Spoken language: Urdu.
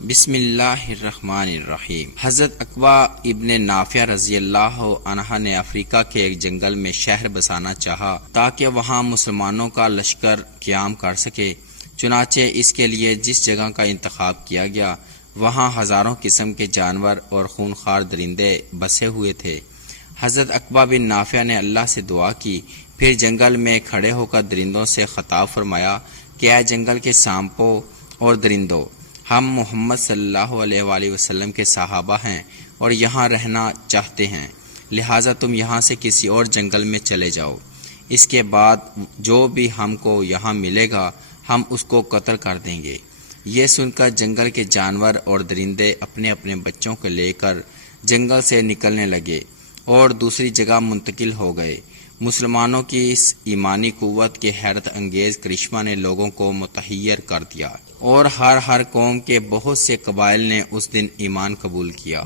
بسم اللہ الرحمن الرحیم۔ حضرت عقبہ ابن نافع رضی اللہ عنہ نے افریقہ کے ایک جنگل میں شہر بسانا چاہا تاکہ وہاں مسلمانوں کا لشکر قیام کر سکے۔ چنانچہ اس کے لیے جس جگہ کا انتخاب کیا گیا وہاں ہزاروں قسم کے جانور اور خونخوار درندے بسے ہوئے تھے۔ حضرت عقبہ بن نافع نے اللہ سے دعا کی، پھر جنگل میں کھڑے ہو کر درندوں سے خطاب فرمایا کہ اے جنگل کے سانپوں اور درندوں، ہم محمد صلی اللہ علیہ وآلہ وسلم کے صحابہ ہیں اور یہاں رہنا چاہتے ہیں، لہٰذا تم یہاں سے کسی اور جنگل میں چلے جاؤ۔ اس کے بعد جو بھی ہم کو یہاں ملے گا ہم اس کو قتل کر دیں گے۔ یہ سن کر جنگل کے جانور اور درندے اپنے اپنے بچوں کو لے کر جنگل سے نکلنے لگے اور دوسری جگہ منتقل ہو گئے۔ مسلمانوں کی اس ایمانی قوت کے حیرت انگیز کرشمہ نے لوگوں کو متحیر کر دیا اور ہر قوم کے بہت سے قبائل نے اس دن ایمان قبول کیا۔